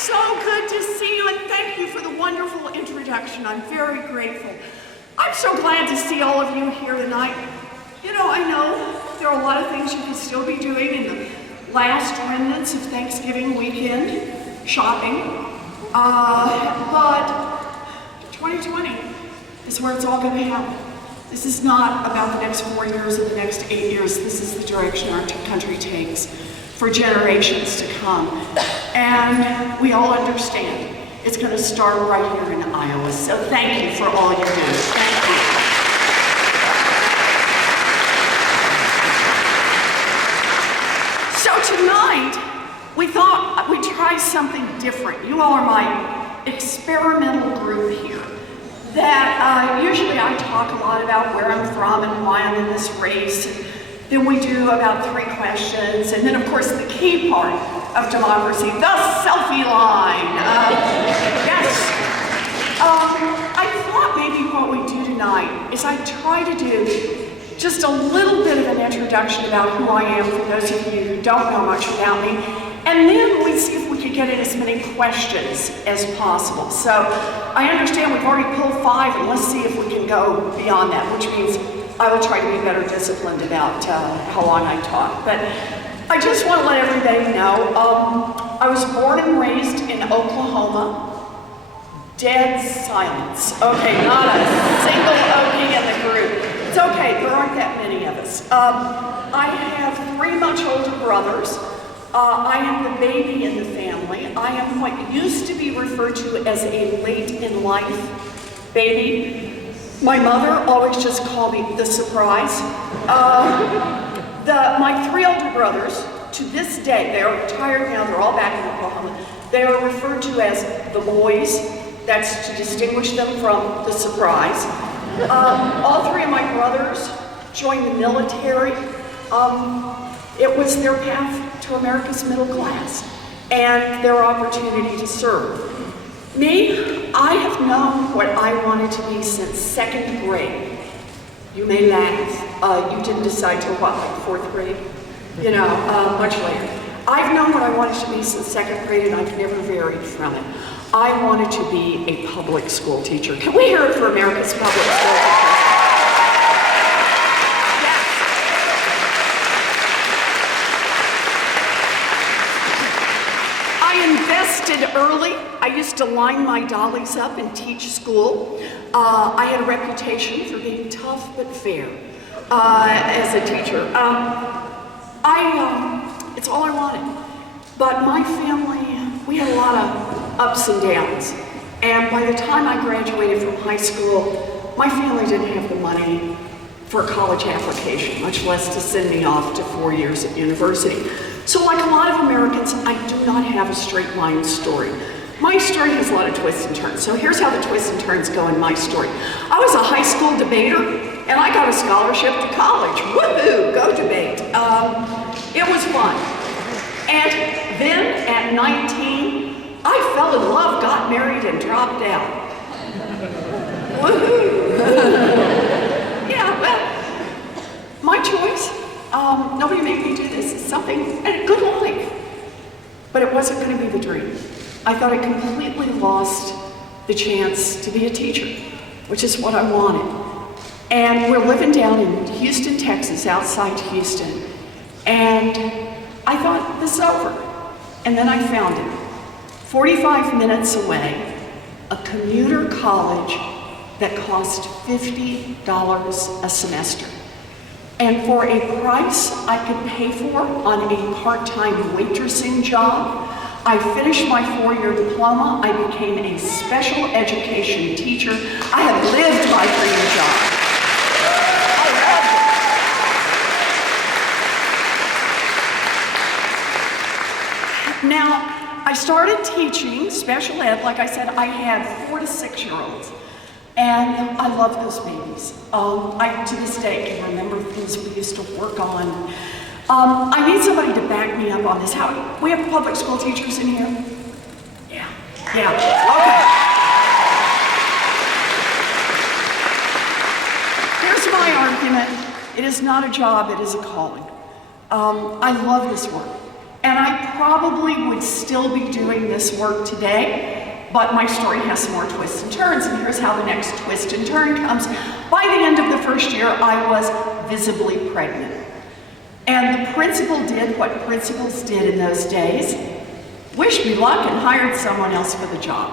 so good to see you, and thank you for the wonderful introduction. I'm very grateful. I'm so glad to see all of you here tonight. You know, I know there are a lot of things you can still be doing in the last remnants of Thanksgiving weekend, shopping, but 2020 is where it's all going to happen. This is not about the next 4 years or the next 8 years. This is the direction our country takes for generations to come. And we all understand it's going to start right here in Iowa. So thank you for all you do. Thank you. So tonight, we thought we'd try something different. You all are my experimental group here. That usually I talk a lot about where I'm from and why I'm in this race. And then we do about 3 questions. And then, of course, the key part of democracy, the selfie line. Yes. I thought maybe what we do tonight is I try to do just a little bit of an introduction about who I am for those of you who don't know much about me. And then we see if we could get in as many questions as possible. So I understand we've already pulled 5, and let's see if we can go beyond that, which means I will try to be better disciplined about how long I talk. But I just want to let everybody know, I was born and raised in Oklahoma. Dead silence. Okay, not a single Okie in the group. It's okay, there aren't that many of us. I have 3 much older brothers. I am the baby in the family. I am what used to be referred to as a late in life baby. My mother always just called me the surprise. My 3 older brothers, to this day, they are retired now, they're all back in Oklahoma. They are referred to as the boys. That's to distinguish them from the surprise. All 3 of my brothers joined the military. It was their path to America's middle class and their opportunity to serve. Me, I have known what I wanted to be since 2nd grade. You may laugh. You didn't decide till what, like 4th grade? You know, much later. I've known what I wanted to be since 2nd grade, and I've never varied from it. I wanted to be a public school teacher. Can we hear it for America's public school teachers? Early, I used to line my dollies up and teach school. I had a reputation for being tough but fair as a teacher. It's all I wanted. But my family, we had a lot of ups and downs. And by the time I graduated from high school, my family didn't have the money for a college application, much less to send me off to 4 years at university. So like a lot of Americans, I do not have a straight line story. My story has a lot of twists and turns. So here's how the twists and turns go in my story. I was a high school debater, and I got a scholarship to college. Woohoo, go debate. It was fun. And then at 19, I fell in love, got married, and dropped out. Woohoo. Yeah, well, my choice. Nobody made me do this. It's something, and a good life. But it wasn't going to be the dream. I thought I completely lost the chance to be a teacher, which is what I wanted. And we're living down in Houston, Texas, outside Houston. And I thought, this is over. And then I found it. 45 minutes away, a commuter college that cost $50 a semester. And for a price I could pay for on a part-time waitressing job, I finished my 4-year diploma. I became a special education teacher. I have lived my dream job. I loved it. Now, I started teaching special ed. Like I said, I had 4 to 6-year-olds. And I love those babies. I, to this day, can remember things we used to work on. I need somebody to back me up on this. We have public school teachers in here? Yeah, okay. Here's my argument. It is not a job, it is a calling. I love this work. And I probably would still be doing this work today, but my story has some more twists and turns, and here's how the next twist and turn comes. By the end of the first year, I was visibly pregnant. And the principal did what principals did in those days, wished me luck and hired someone else for the job.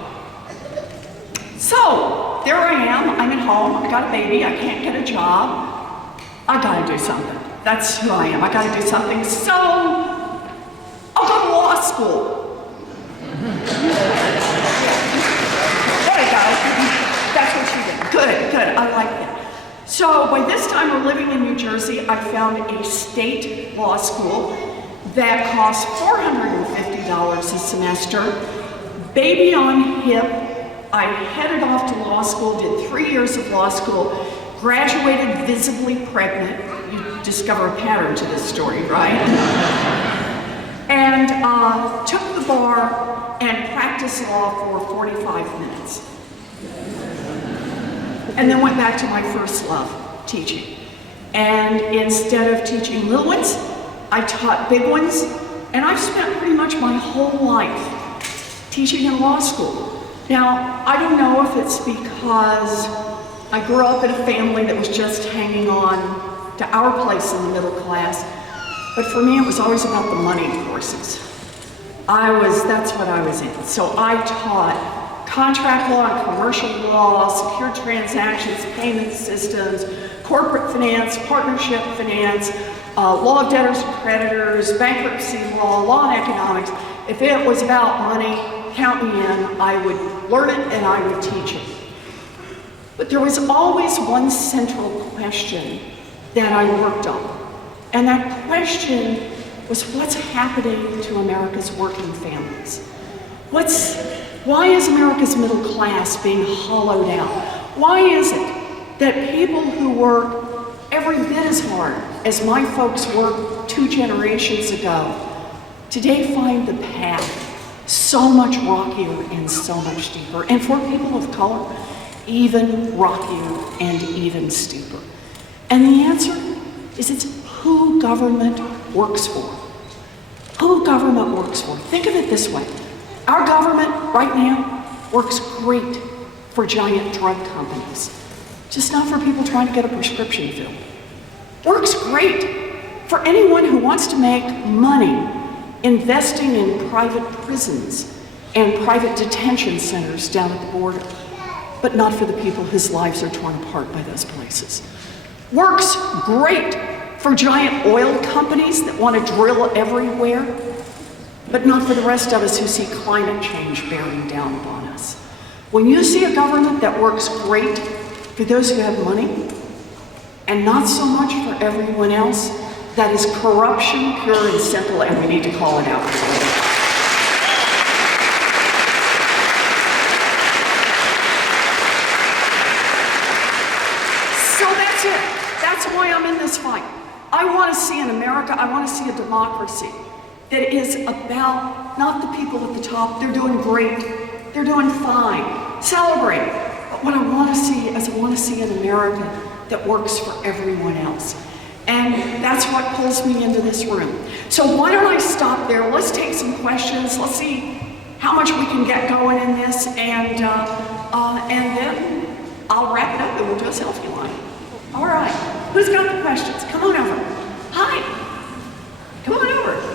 So, there I am, I'm at home, I got a baby, I can't get a job. I gotta do something. That's who I am, I gotta do something. So, I'll go to law school. There you go, that's what she did. Good, I like that. So, by this time we're living in New Jersey, I found a state law school that cost $450 a semester. Baby on hip, I headed off to law school, did 3 years of law school, graduated visibly pregnant. You discover a pattern to this story, right? And took the bar and practiced law for 45 minutes. And then went back to my first love, teaching. And instead of teaching little ones, I taught big ones, and I've spent pretty much my whole life teaching in law school. Now, I don't know if it's because I grew up in a family that was just hanging on to our place in the middle class, but for me it was always about the money courses. That's what I was in. So I taught contract law and commercial law, secure transactions, payment systems, corporate finance, partnership finance, law of debtors and creditors, bankruptcy law, law and economics. If it was about money, count me in, I would learn it and I would teach it. But there was always one central question that I worked on. And that question was, what's happening to America's working families? Why is America's middle class being hollowed out? Why is it that people who work every bit as hard as my folks worked 2 generations ago today find the path so much rockier and so much steeper? And for people of color, even rockier and even steeper. And the answer is it's who government works for. Who government works for. Think of it this way. Our government right now works great for giant drug companies, just not for people trying to get a prescription filled. Works great for anyone who wants to make money investing in private prisons and private detention centers down at the border, but not for the people whose lives are torn apart by those places. Works great for giant oil companies that want to drill everywhere, but not for the rest of us who see climate change bearing down upon us. When you see a government that works great for those who have money, and not so much for everyone else, that is corruption, pure and simple, and we need to call it out. So that's it. That's why I'm in this fight. I want to see an America, I want to see a democracy that is about not the people at the top. They're doing great, they're doing fine, celebrate. But what I want to see is I want to see an America that works for everyone else. And that's what pulls me into this room. So why don't I stop there? Let's take some questions. Let's see how much we can get going in this, and then I'll wrap it up and we'll do a selfie line. All right, who's got the questions? Come on over. Hi, come on over.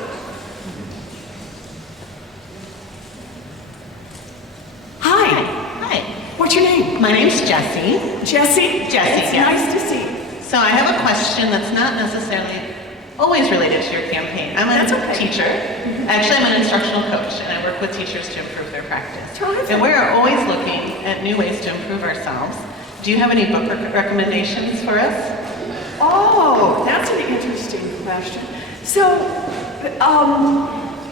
What's your name? My name's Jessie. Jessie? Jessie, it's yes. Nice to see you. So I have a question that's not necessarily always related to your campaign. I'm a teacher. Actually, I'm an instructional coach, and I work with teachers to improve their practice. Terrific. And we're always looking at new ways to improve ourselves. Do you have any book recommendations for us? Oh, that's an interesting question. So,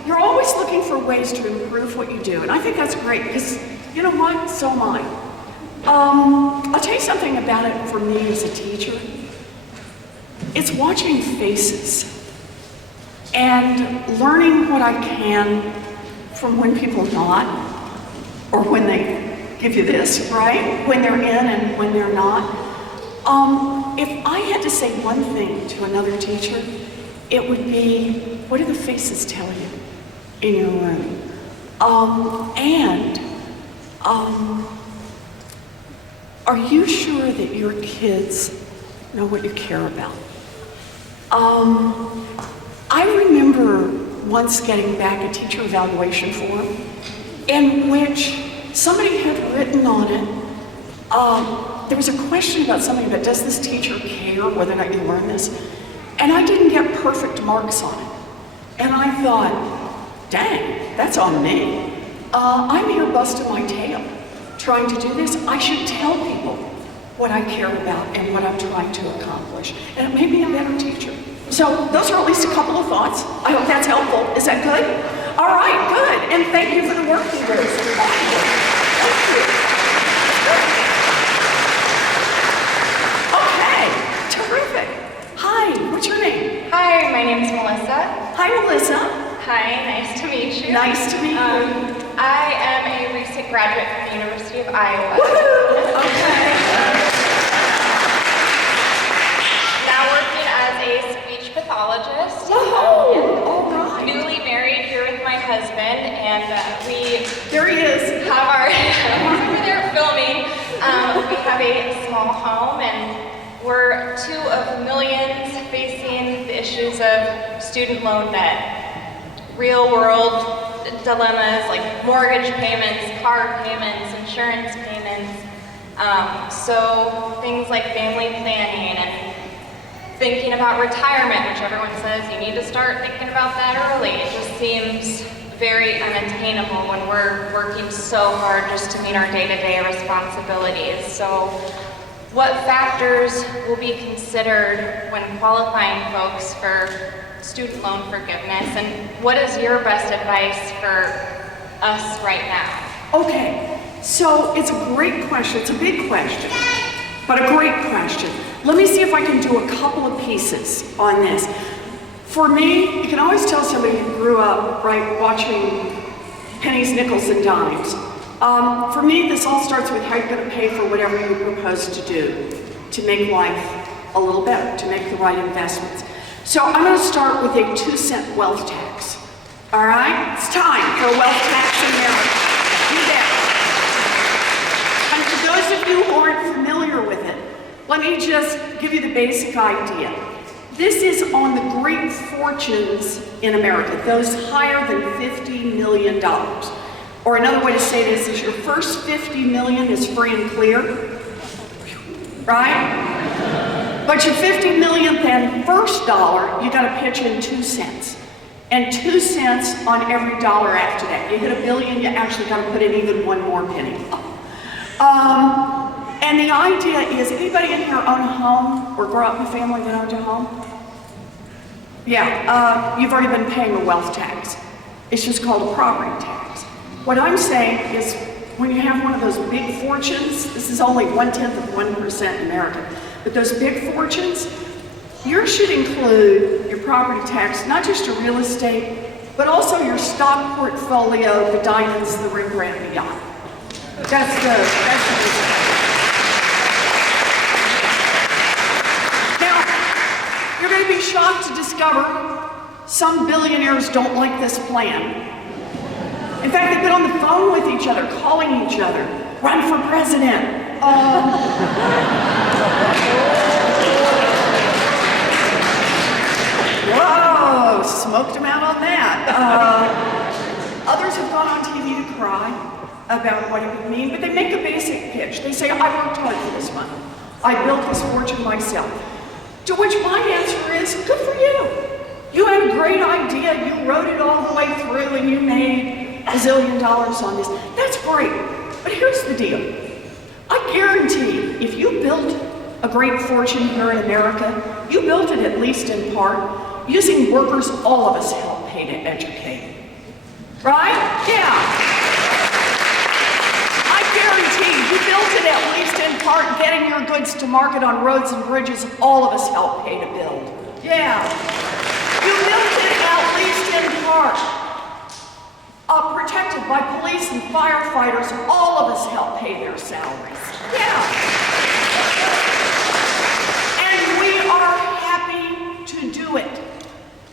you're always looking for ways to improve what you do, and I think that's great, because you know what? So am I. I'll tell you something about it for me as a teacher. It's watching faces and learning what I can from when people nod, or when they give you this, right? When they're in and when they're not. If I had to say one thing to another teacher, it would be, what do the faces tell you? in your room. Are you sure that your kids know what you care about? I remember once getting back a teacher evaluation form in which somebody had written on it, there was a question about something about, does this teacher care whether or not you learn this? And I didn't get perfect marks on it. And I thought, dang, that's on me. I'm here busting my tail trying to do this. I should tell people what I care about and what I'm trying to accomplish. And it made me a better teacher. So those are at least a couple of thoughts. I hope that's helpful. Is that good? All right, good. And thank you for the work you do. Thank you. Okay, terrific. Hi, what's your name? Hi, my name is Melissa. Hi, Melissa. Hi, nice to meet you. Nice to meet you. I am a recent graduate from the University of Iowa. Woohoo! Okay. Now working as a speech pathologist. Whoa! All right. Newly married here with my husband, and we There he is. have our over there filming. We have a small home, and we're two of millions facing the issues of student loan debt. Real world dilemmas like mortgage payments, car payments, insurance payments. So things like family planning and thinking about retirement, which everyone says you need to start thinking about that early. It just seems very unattainable when we're working so hard just to meet our day-to-day responsibilities. So what factors will be considered when qualifying folks for student loan forgiveness, and what is your best advice for us right now? Okay, so it's a great question. It's a big question, but a great question. Let me see if I can do a couple of pieces on this. For me, you can always tell somebody who grew up, right, watching pennies, nickels, and dimes. For me, this all starts with how you're going to pay for whatever you propose to do to make life a little better, to make the right investments. So I'm going to start with a 2-cent wealth tax. All right? It's time for a wealth tax in America. Do that. And for those of you who aren't familiar with it, let me just give you the basic idea. This is on the great fortunes in America, those higher than $50 million. Or another way to say this is your first $50 million is free and clear, right? But your $50 millionth and first dollar, you gotta pitch in 2 cents. And 2 cents on every dollar after that. You hit $1 billion, you actually gotta put in even one more penny. And the idea is, anybody in here own a home or grow up in a family that owned a home? Yeah, you've already been paying a wealth tax. It's just called a property tax. What I'm saying is, when you have one of those big fortunes, this is only 0.1% in America, but those big fortunes, yours should include your property tax, not just your real estate, but also your stock portfolio, the diamonds, the ring, brand, the yacht. That's the Now, you're going to be shocked to discover some billionaires don't like this plan. In fact, they've been on the phone with each other, calling each other, run for president. Whoa, smoked him out on that. Others have gone on TV to cry about what it would mean, but they make a basic pitch. They say, I worked hard for this money. I built this fortune myself. To which my answer is, good for you. You had a great idea, you wrote it all the way through, and you made $1 zillion on this. That's great. But here's the deal. I guarantee if you built a great fortune here in America, you built it at least in part using workers all of us help pay to educate. Right? Yeah. I guarantee you built it at least in part getting your goods to market on roads and bridges all of us help pay to build. Yeah. You built it at least in part protected by police and firefighters, all of us help pay their salaries. Yeah. And we are happy to do it.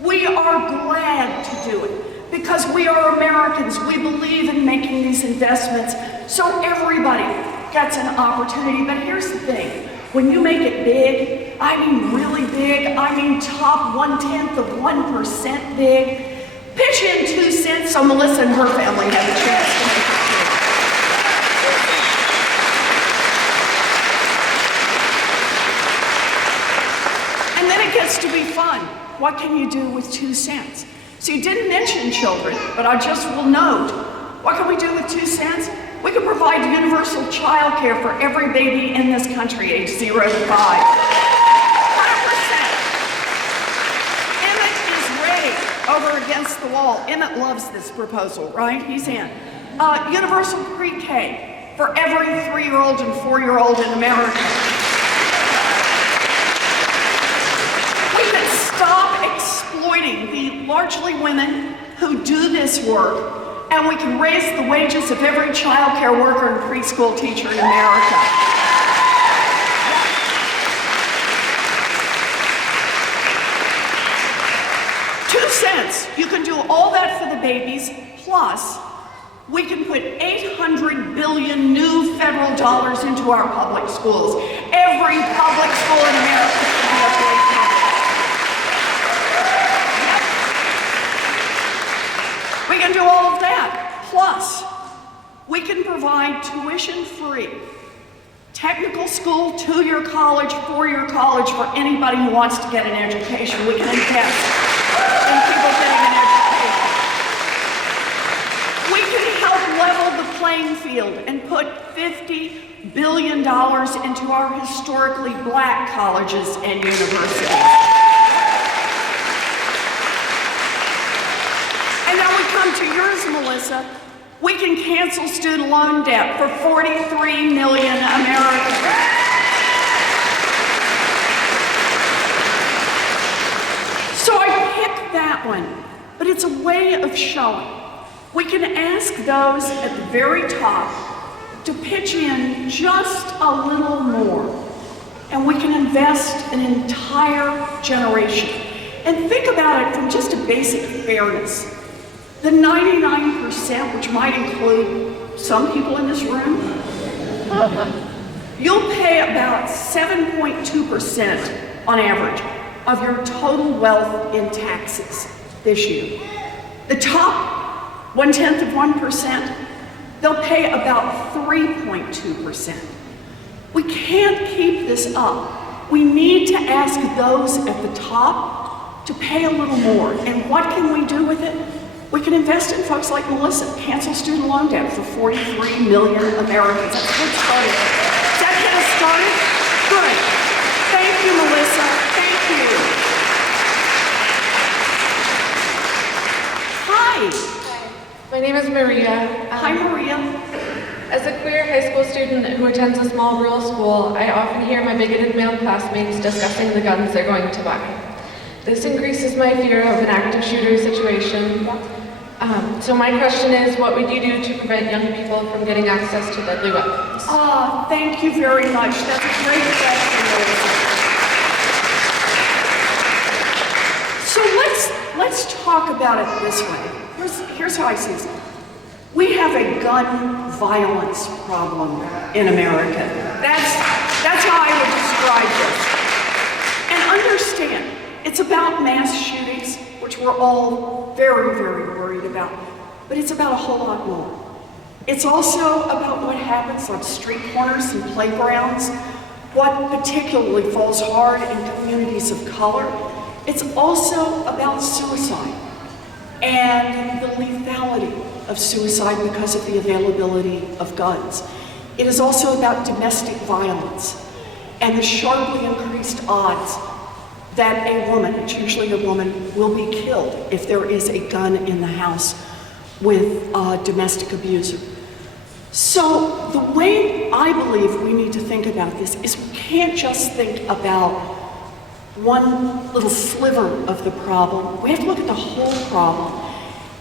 We are glad to do it. because we are Americans. We believe in making these investments so everybody gets an opportunity. But here's the thing. When you make it big, I mean really big, I mean top 0.1% big, pitch in 2 cents so Melissa and her family have a chance to make it big. And then it gets to be fun. What can you do with 2 cents? So you didn't mention children, but I just will note, what can we do with 2 cents? We can provide universal child care for every baby in this country, age 0 to 5. 100%. Emmett is ready over against the wall. Emmett loves this proposal, right? He's in. Universal pre-K for every 3-year-old and 4-year-old in America. We could stop exploiting the largely women who do this work, and we can raise the wages of every child care worker and preschool teacher in America. $0.02, you can do all that for the babies, plus we can put 800 billion new federal dollars into our public schools. Every public school in America should be a great public. We can do all of that. Plus, we can provide tuition-free technical school, 2-year college, 4-year college for anybody who wants to get an education. We can invest in people getting an education. We can help level the playing field and put $50 billion into our historically black colleges and universities. And now we come to yours, Melissa. We can cancel student loan debt for 43 million Americans. So I picked that one, but it's a way of showing. We can ask those at the very top to pitch in just a little more, and we can invest an entire generation. And think about it from just a basic fairness. The 99%, which might include some people in this room, you'll pay about 7.2% on average of your total wealth in taxes this year. The top 0.1%, they'll pay about 3.2%. We can't keep this up. We need to ask those at the top to pay a little more. And what can we do with it? We can invest in folks like Melissa, cancel student loan debt for 43 million Americans. That's a good start. Does that get us started? Good. Thank you, Melissa. Thank you. Hi. My name is Maria. Hi, Maria. As a queer high school student who attends a small rural school, I often hear my bigoted male classmates discussing the guns they're going to buy. This increases my fear of an active shooter situation. So my question is, what would you do to prevent young people from getting access to deadly weapons? Thank you very much. That's a great question, Melissa. So let's talk about it this way. Here's how I see it. We have a gun violence problem in America. That's how I would describe this. And understand, it's about mass shootings, which we're all very, very worried about, but it's about a whole lot more. It's also about what happens on street corners and playgrounds, what particularly falls hard in communities of color. It's also about suicide and the lethality of suicide because of the availability of guns. It is also about domestic violence and the sharply increased odds that a woman, it's usually a woman, will be killed if there is a gun in the house with a domestic abuser. So the way I believe we need to think about this is we can't just think about one little sliver of the problem. We have to look at the whole problem.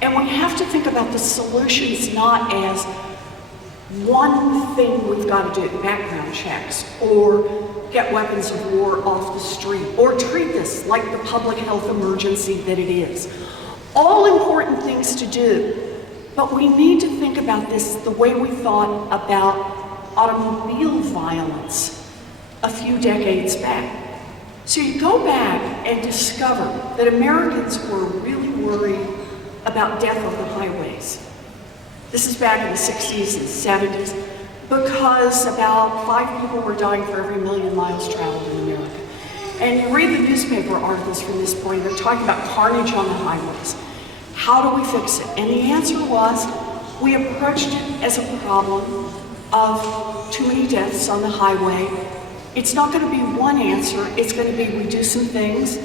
And we have to think about the solutions not as one thing we've got to do, background checks, or get weapons of war off the street, or treat this like the public health emergency that it is. All important things to do, but we need to think about this the way we thought about automobile violence a few decades back. So you go back and discover that Americans were really worried about death on the highways. This is back in the 60s and 70s, because about 5 people were dying for every 1,000,000 miles traveled in America. And you read the newspaper articles from this point, they're talking about carnage on the highways. How do we fix it? And the answer was, we approached it as a problem of too many deaths on the highway. It's not going to be one answer, it's going to be we do some things,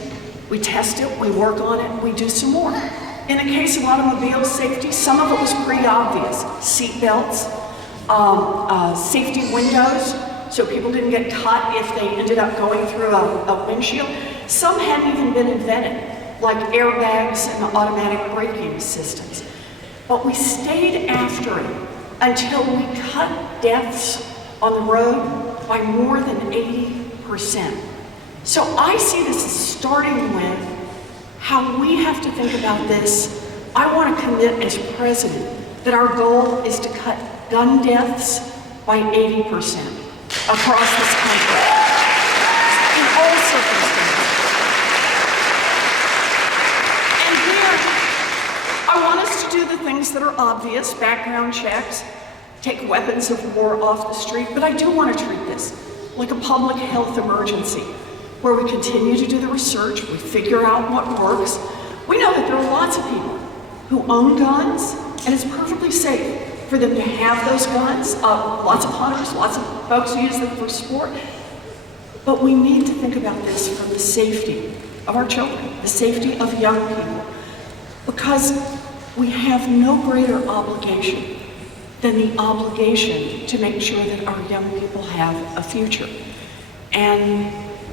we test it, we work on it, we do some more. In the case of automobile safety, some of it was pretty obvious. Seat belts, safety windows, so people didn't get cut if they ended up going through a windshield. Some hadn't even been invented, like airbags and automatic braking systems. But we stayed after it until we cut deaths on the road by more than 80%. So I see this as starting with how we have to think about this. I want to commit as president that our goal is to cut gun deaths by 80% across this country, in all circumstances. And here, I want us to do the things that are obvious, background checks, take weapons of war off the street, but I do want to treat this like a public health emergency, where we continue to do the research, we figure out what works. We know that there are lots of people who own guns, and it's perfectly safe for them to have those guns. Lots of hunters, lots of folks who use them for sport. But we need to think about this from the safety of our children, the safety of young people, because we have no greater obligation than the obligation to make sure that our young people have a future. And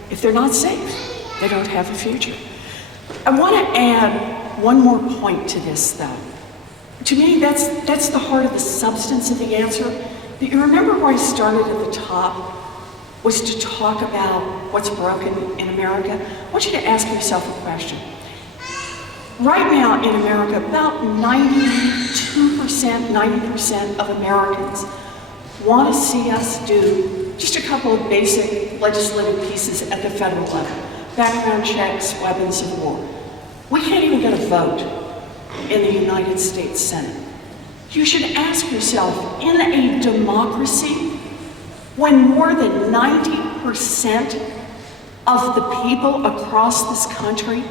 if they're not safe, they don't have a future. I want to add one more point to this, though. To me, that's the heart of the substance of the answer. But you remember where I started at the top, was to talk about what's broken in America? I want you to ask yourself a question. Right now in America, about 92%, 90% of Americans want to see us do just a couple of basic legislative pieces at the federal level. Background checks, weapons of war. We can't even get a vote in the United States Senate. You should ask yourself, in a democracy, when more than 90% of the people across this country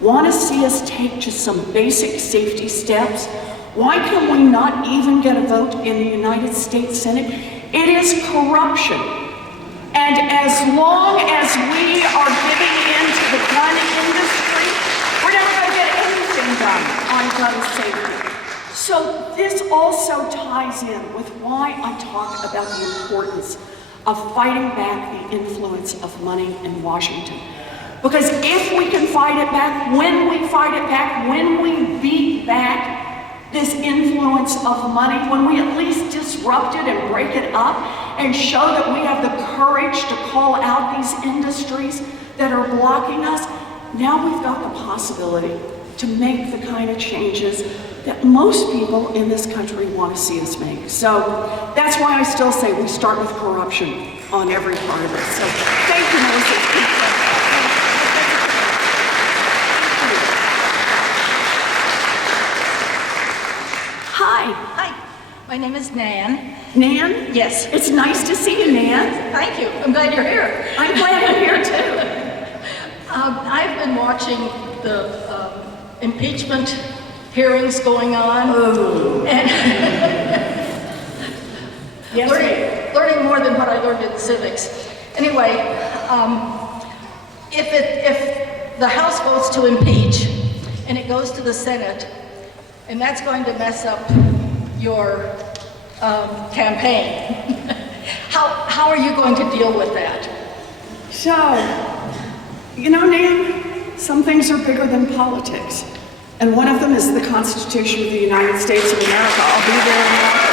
want to see us take just some basic safety steps, why can we not even get a vote in the United States Senate? It is corruption. And as long as we are giving in to the gun industry, we're never going to get anything done on gun safety. So this also ties in with why I talk about the importance of fighting back the influence of money in Washington. Because if we can fight it back, when we fight it back, when we beat back this influence of money, when we at least disrupt it and break it up and show that we have the courage to call out these industries that are blocking us, now we've got the possibility to make the kind of changes that most people in this country want to see us make. So that's why I still say we start with corruption on every part of it. So thank you, Melissa. Hi, my name is Nan. Nan? Yes. It's nice to see you, Nan. Thank you. I'm glad you're here. I'm glad you're here too. I've been watching the impeachment hearings going on. Oh. And Yes, learning more than what I learned in civics. Anyway, if the House votes to impeach and it goes to the Senate, and that's going to mess up your campaign. How are you going to deal with that? So, you know, Nan, some things are bigger than politics. And one of them is the Constitution of the United States of America. I'll be there in March.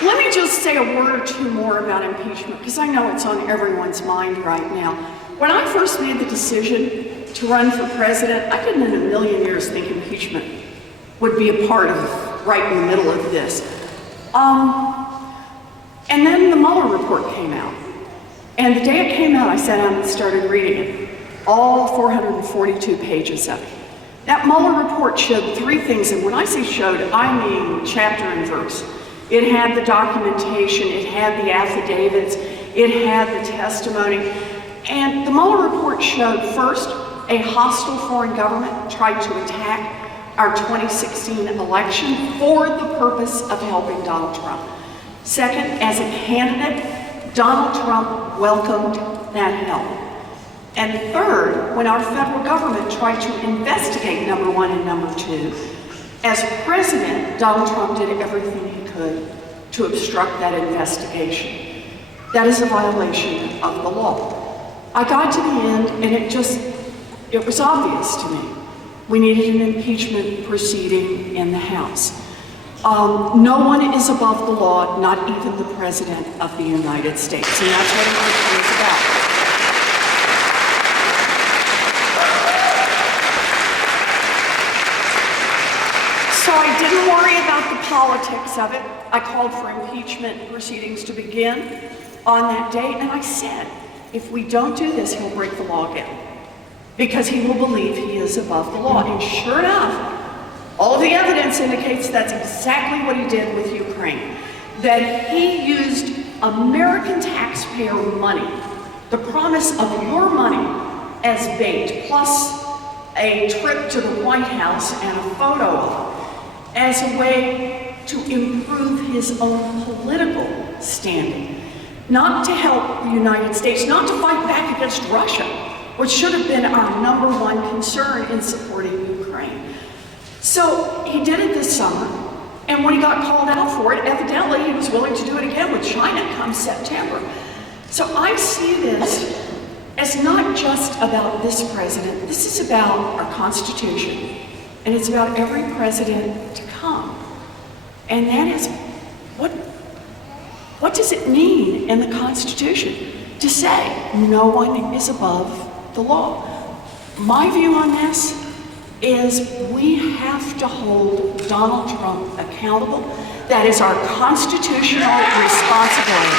Let me me just say a word or two more about impeachment, because I know it's on everyone's mind right now. When I first made the decision to run for president, I didn't in a million years think impeachment would be a part of, right in the middle of this. And then the Mueller report came out. And the day it came out, I sat down and started reading it. All 442 pages of it. That Mueller report showed three things, and when I say showed, I mean chapter and verse. It had the documentation, it had the affidavits, it had the testimony. And the Mueller report showed, first, a hostile foreign government tried to attack our 2016 election for the purpose of helping Donald Trump. Second, as a candidate, Donald Trump welcomed that help. And third, when our federal government tried to investigate number one and number two, as president, Donald Trump did everything he could to obstruct that investigation. That is a violation of the law. I got to the end, and it was obvious to me. We needed an impeachment proceeding in the House. No one is above the law, not even the President of the United States, and that's what impeachment is about. So I didn't worry about the politics of it. I called for impeachment proceedings to begin on that date, and I said, if we don't do this, he'll break the law again, because he will believe he is above the law. And sure enough, all of the evidence indicates that's exactly what he did with Ukraine, that he used American taxpayer money, the promise of your money, as bait, plus a trip to the White House and a photo of it, as a way to improve his own political standing, not to help the United States, not to fight back against Russia, which should have been our number one concern in supporting Ukraine. So he did it this summer, and when he got called out for it, evidently he was willing to do it again with China come September. So I see this as not just about this president, this is about our Constitution, and it's about every president to come. And that is, what does it mean in the Constitution to say no one is above the law? My view on this is we have to hold Donald Trump accountable. That is our constitutional responsibility.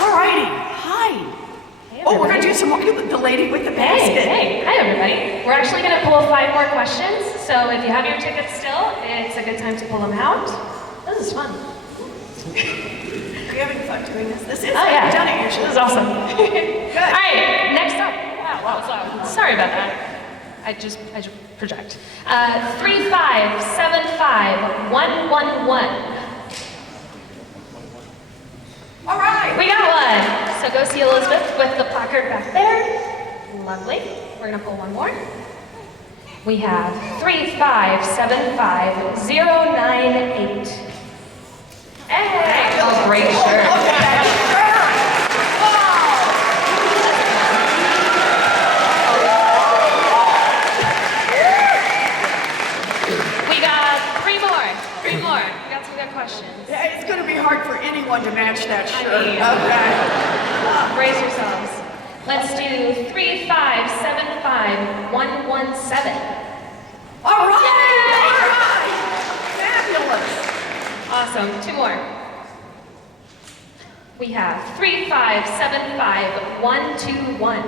All righty, hi. Oh, we're gonna do some more, the lady with the basket. Hey, hi everybody. We're actually gonna pull 5 more questions, so if you have your tickets still, it's a good time to pull them out. This is fun. Are you having fun doing this? This is, Oh yeah, I've done it usually. this is awesome. Good. All right, next up. Wow, that was loud. Sorry about that. I just project. 3575111. All right. We got one. So go see Elizabeth with the placard back there. Lovely. We're gonna pull one more. We have 3575098. Hey! Oh, great shirt. We got 3 more. 3 more. We got some good questions. Yeah, it's going to be hard for anyone to match that shirt. mean- Okay. Brace yourselves. Let's do 3575117. All right. Yay! All right. Fabulous. Awesome. 2 more. We have 3575121.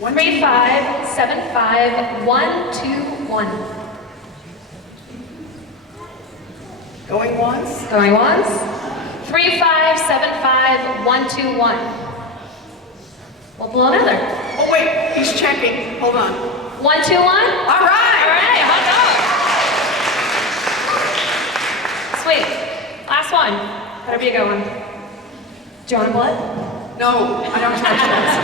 3575121. Going once. Going once. 3575121. We'll pull another. Oh wait, he's checking. Hold on. 121. All right. All right, hot dog. Sweet. Last one. Better be a good one. Do you want blood? No, I don't touch this.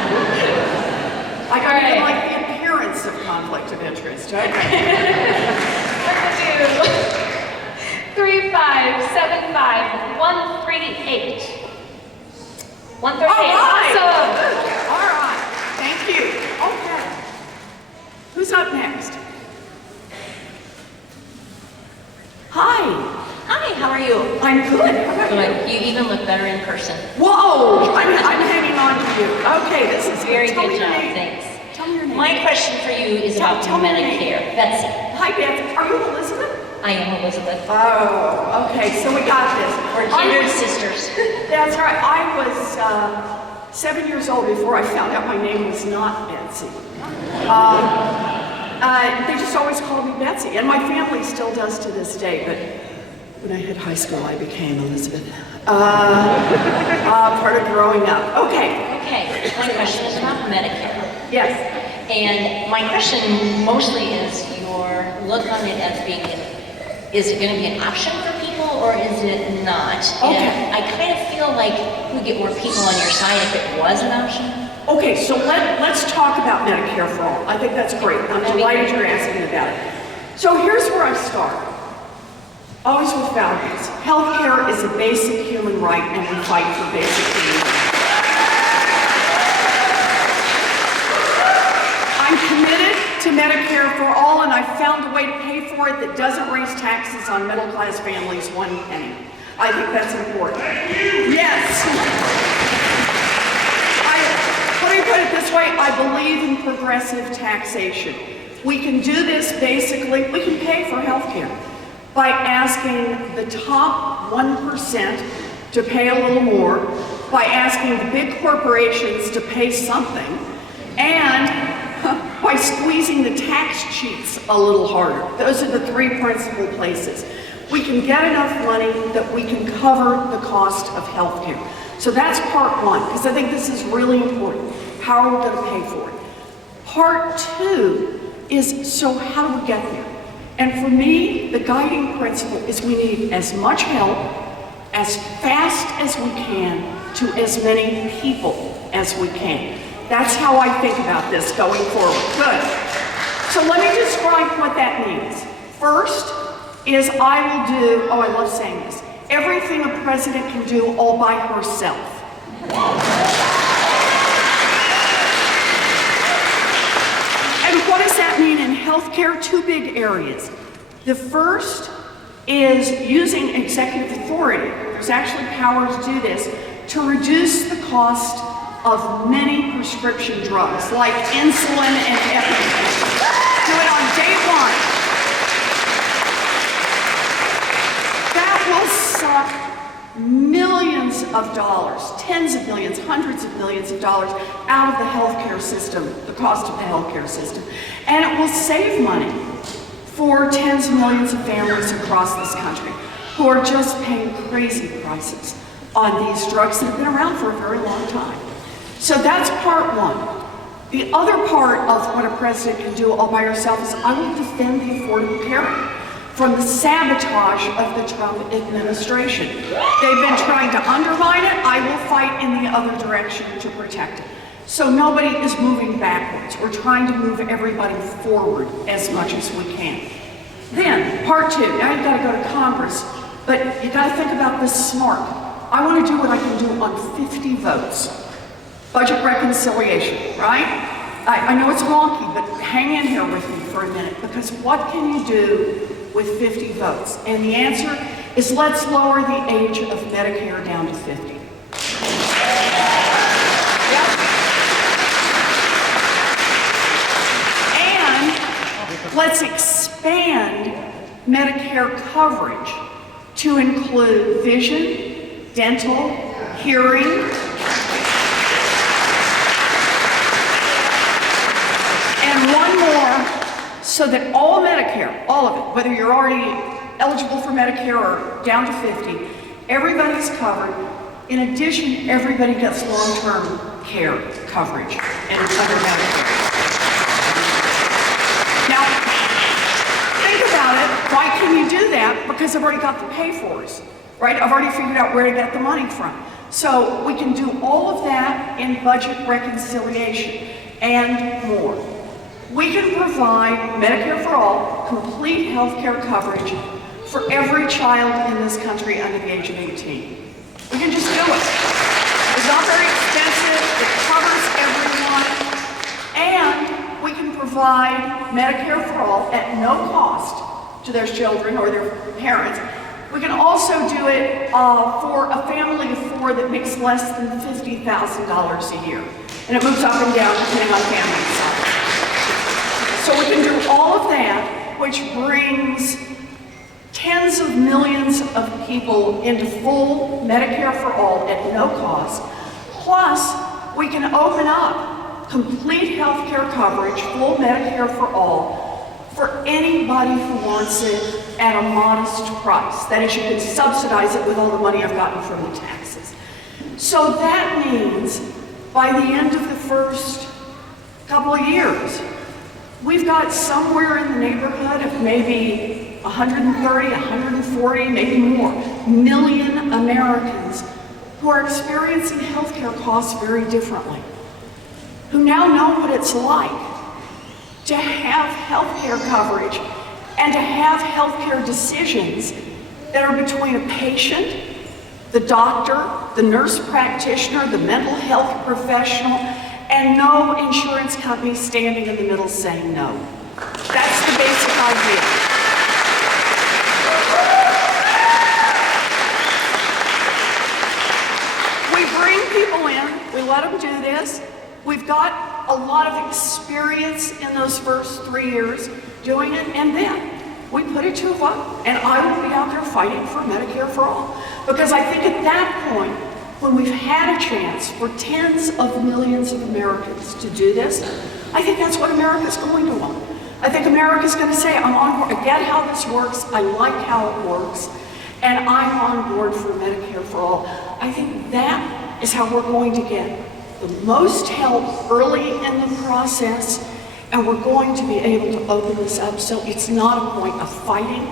I All don't right. even like the appearance of conflict of interest. Okay. We're gonna do 3575138. 138. All right. Awesome. All right. Thank you. Okay. Who's up next? Hi. Hi, how are you? I'm good. How about you? Good. You even look better in person. Whoa! I'm hanging on to you. Okay, this is Very Tell good me your job, name. thanks. Tell me your name. My question for you is about Tell me your name. Medicare. Betsy. Hi, Beth. Are you Elizabeth? I am Elizabeth. Oh, okay. So we got this. We're kindred sisters. That's right. I was 7 years old before I found out my name was not Betsy. They just always called me Betsy, and my family still does to this day, but when I hit high school, I became Elizabeth. Part of growing up. Okay. Okay, my question is about Medicare. Yes. And my question mostly is your look on it as being, is it going to be an option for people or is it not? Okay. And I kind of feel like you get more people on your side if it was an option. Okay, so let's talk about Medicare for All. I think that's great. I'm delighted you're asking about it. So here's where I start. Always with values. Healthcare is a basic human right, and we fight for basic human rights. I'm committed to Medicare for All, and I've found a way to pay for it that doesn't raise taxes on middle-class families one penny. I think that's important. Yes. Let me put it this way, I believe in progressive taxation. We can do this basically, we can pay for healthcare by asking the top 1% to pay a little more, by asking the big corporations to pay something, and by squeezing the tax cheats a little harder. Those are the three principal places. We can get enough money that we can cover the cost of healthcare. So that's part one, because I think this is really important. How are we going to pay for it? Part two is, so how do we get there? And for me, the guiding principle is we need as much help as fast as we can to as many people as we can. That's how I think about this going forward. Good. So let me describe what that means. First is I will do, I love saying this, everything a president can do all by herself. And what does that mean in healthcare? Two big areas. The first is using executive authority. There's actually power to do this, to reduce the cost of many prescription drugs like insulin and everything. Do it on day one. That will suck millions of dollars, tens of millions, hundreds of millions of dollars out of the healthcare system, the cost of the healthcare system. And it will save money for tens of millions of families across this country who are just paying crazy prices on these drugs that have been around for a very long time. So that's part one. The other part of what a president can do all by herself is I will defend the Affordable Care Act from the sabotage of the Trump administration. They've been trying to undermine it. I will fight in the other direction to protect it. So nobody is moving backwards. We're trying to move everybody forward as much as we can. Then, part two, now you've got to go to Congress, but you got to think about this smart. I want to do what I can do on 50 votes. Budget reconciliation, right? I know it's wonky, but hang in here with me for a minute, because what can you do with 50 votes? And the answer is let's lower the age of Medicare down to 50. Yep. And let's expand Medicare coverage to include vision, dental, hearing, and one more, so that all Medicare, all of it, whether you're already eligible for Medicare or down to 50, everybody's covered. In addition, everybody gets long-term care coverage and under Medicare. Now, think about it. Why can you do that? Because I've already got the pay-fors, right? I've already figured out where to get the money from. So we can do all of that in budget reconciliation and more. We can provide Medicare for All, complete health care coverage for every child in this country under the age of 18. We can just do it. It's not very provide Medicare for all at no cost to their children or their parents. We can also do it for a family of 4 that makes less than $50,000 a year. And it moves up and down depending on family size. So we can do all of that, which brings tens of millions of people into full Medicare for all at no cost. Plus, we can open up complete health care coverage, full Medicare for all, for anybody who wants it at a modest price. That is, you can subsidize it with all the money I've gotten from the taxes. So that means by the end of the first couple of years, we've got somewhere in the neighborhood of maybe 130, 140, maybe more, million Americans who are experiencing healthcare costs very differently, who now know what it's like to have healthcare coverage and to have healthcare decisions that are between a patient, the doctor, the nurse practitioner, the mental health professional, and no insurance company standing in the middle saying no. That's the basic idea. We bring people in, we let them do this. We've got a lot of experience in those first 3 years doing it, and then we put it to a vote, and I will be out there fighting for Medicare for all. Because I think at that point, when we've had a chance for tens of millions of Americans to do this, I think that's what America's going to want. I think America's going to say, I'm on board, I get how this works, I like how it works, and I'm on board for Medicare for all. I think that is how we're going to get the most help early in the process, and we're going to be able to open this up so it's not a point of fighting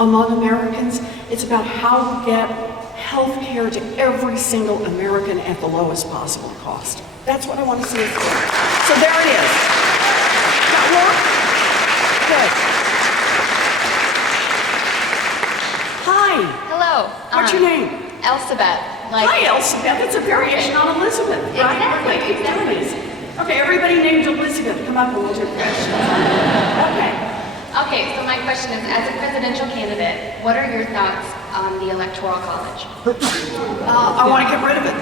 among Americans. It's about how we get health care to every single American at the lowest possible cost. That's what I want to see us do. So there it is. That work? Good. Hi. Hello. What's your name? Elizabeth. Hi, Elizabeth. It's a variation on Elizabeth, right? Exactly. Okay, everybody named Elizabeth. Come up and we'll do questions. Okay. Okay, so my question is, as a presidential candidate, what are your thoughts on the Electoral College? I want to get rid of it.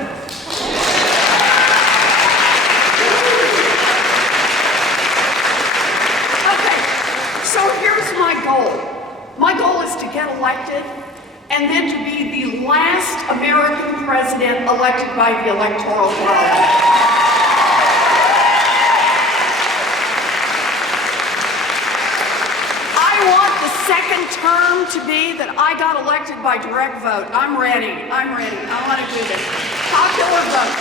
Okay, so here's my goal. My goal is to get elected and then to be the last American president elected by the Electoral College. Second term to be that I got elected by direct vote. I'm ready. I want to do this. Popular vote.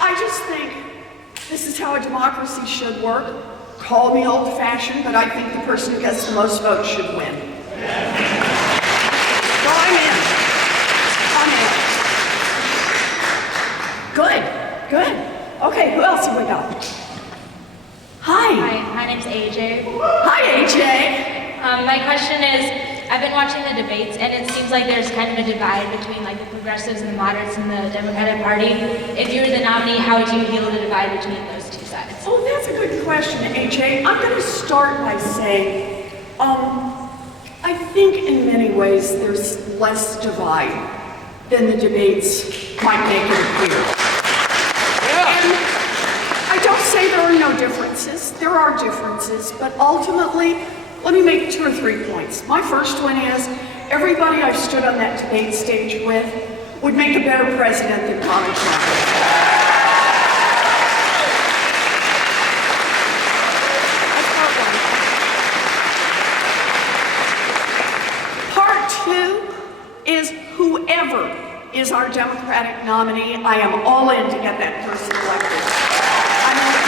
I just think this is how a democracy should work. Call me old-fashioned, but I think the person who gets the most votes should win. So I'm in. Good. Okay, who else have we got? Hi. Hi, my name's AJ. Hi, AJ. My question is, I've been watching the debates, and it seems like there's kind of a divide between like the progressives and the moderates in the Democratic Party. If you were the nominee, how would you heal the divide between those two sides? Oh, that's a good question, AJ. I'm going to start by saying, I think in many ways there's less divide than the debates might make it appear. And I don't say there are no differences. There are differences, but ultimately, let me make 2 or 3 points. My first one is, everybody I've stood on that debate stage with would make a better president than Donald Trump. That's part 2 is whoever is our Democratic nominee, I am all in to get that person elected. I'm all in.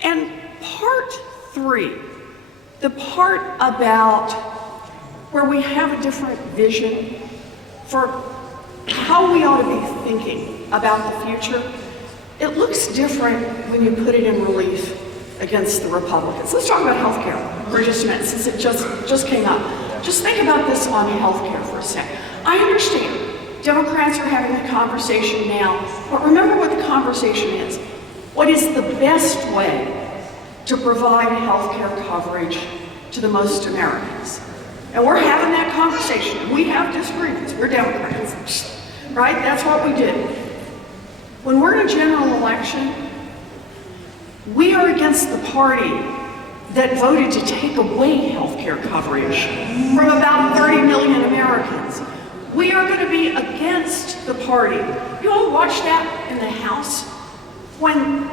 And part 3, the part about where we have a different vision for how we ought to be thinking about the future, it looks different when you put it in relief against the Republicans. Let's talk about health care for just a minute, since it just came up. Just think about this on health care for a second. I understand Democrats are having a conversation now, but remember what the conversation is. What is the best way to provide health care coverage to the most Americans? And we're having that conversation. We have disagreements. We're Democrats, right? That's what we do. When we're in a general election, we are against the party that voted to take away health care coverage from about 30 million Americans. We are going to be against the party. You all watched that in the House when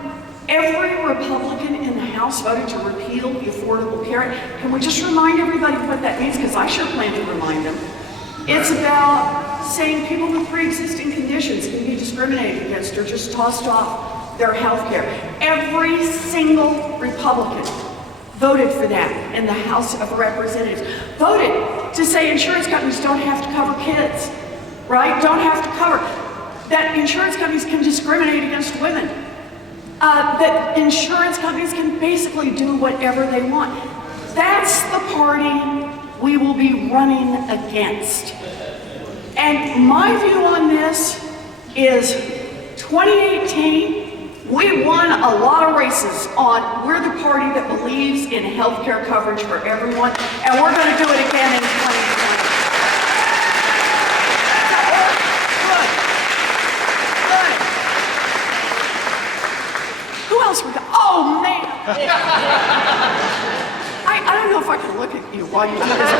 every Republican in the House voted to repeal the Affordable Care Act. Can we just remind everybody what that means? Because I sure plan to remind them. It's about saying people with pre-existing conditions can be discriminated against or just tossed off their health care. Every single Republican voted for that in the House of Representatives. Voted to say insurance companies don't have to cover kids, right? Don't have to cover. That insurance companies can discriminate against women. That insurance companies can basically do whatever they want. That's the party we will be running against. And my view on this is 2018, we won a lot of races on we're the party that believes in health care coverage for everyone, and we're going to do it again in 2020. Good. Who else we got? Oh, man. I don't know if I can look at you while you do this.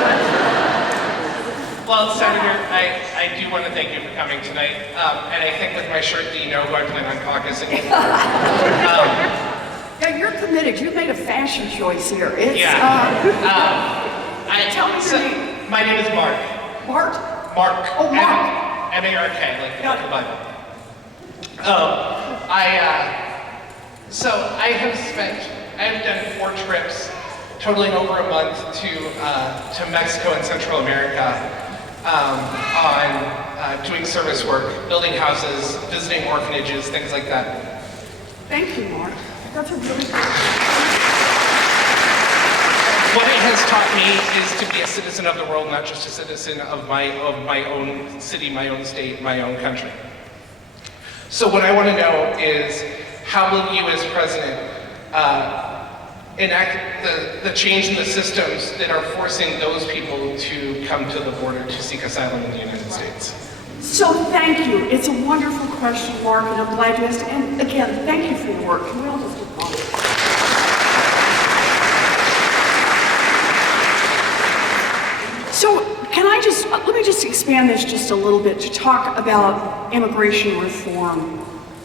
Well, Senator, I do want to thank you for coming tonight. And I think with my shirt that you know who I plan on caucusing with. Yeah, you're committed. You made a fashion choice here. It's, tell me your name. My name is Mark. Mark? Mark. Oh, Mark. M-A-R-K, like the Bible. So I have done 4 trips, totaling over a month to Mexico and Central America on doing service work, building houses, visiting orphanages, things like that. Thank you, Mark. That's a really good. What it has taught me is to be a citizen of the world, not just a citizen of my own city, my own state, my own country. So what I want to know is, how will you as president enact the change in the systems that are forcing those people to come to the border to seek asylum in the United States? So thank you. It's a wonderful question, Mark, and I'm glad you asked. And again, thank you for your work. Can we all just applaud? So let me just expand this just a little bit to talk about immigration reform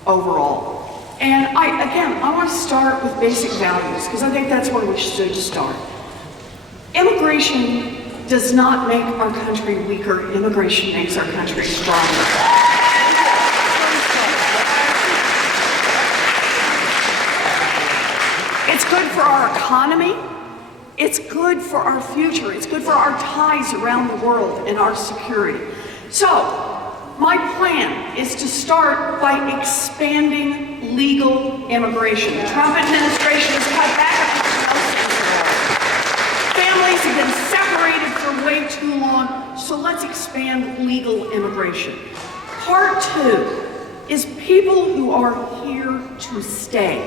overall. And I want to start with basic values, because I think that's where we should start. Immigration does not make our country weaker. Immigration makes our country stronger. It's good for our economy. It's good for our future. It's good for our ties around the world and our security. So, my plan is to start by expanding legal immigration. The Trump administration has cut back on families have been separated for way too long, so let's expand legal immigration. Part 2 is people who are here to stay.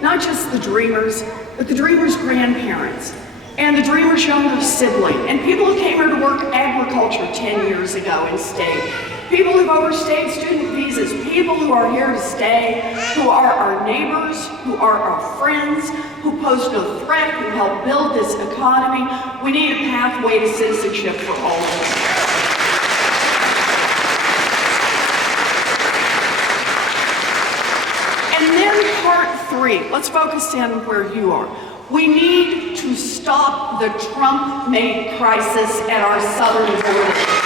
Not just the dreamers, but the dreamers' grandparents, and the dreamers' younger sibling, and people who came here to work agriculture 10 years ago and stayed. People who've overstayed student visas, people who are here to stay, who are our neighbors, who are our friends, who pose no threat, who help build this economy. We need a pathway to citizenship for all of us. And then part 3, let's focus in where you are. We need to stop the Trump-made crisis at our southern border.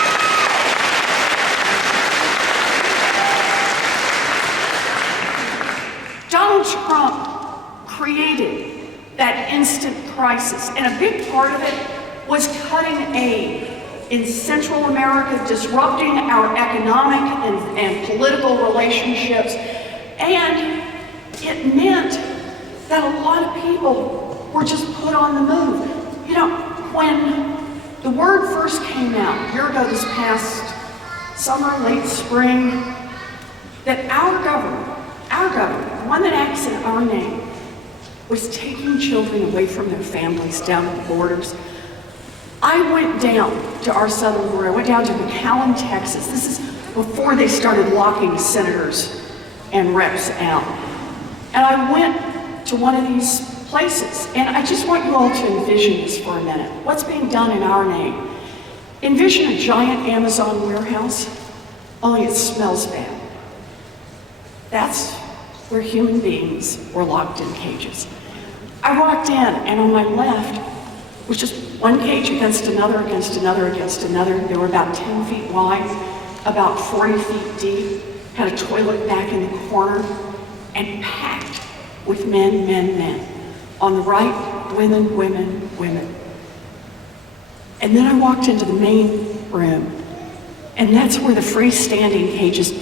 Donald Trump created that instant crisis, and a big part of it was cutting aid in Central America, disrupting our economic and political relationships, and it meant that a lot of people were just put on the move. You know, when the word first came out, a year ago this past summer, late spring, that our government, the one that acts in our name, was taking children away from their families down the borders. I went down to our southern border. I went down to McAllen, Texas. This is before they started locking senators and reps out. And I went to one of these places, and I just want you all to envision this for a minute. What's being done in our name? Envision a giant Amazon warehouse, only it smells bad. That's where human beings were locked in cages. I walked in, and on my left was just one cage against another, against another, against another. They were about 10 feet wide, about 40 feet deep, had a toilet back in the corner, and packed with men, men, men. On the right, women, women, women. And then I walked into the main room, and that's where the freestanding cages,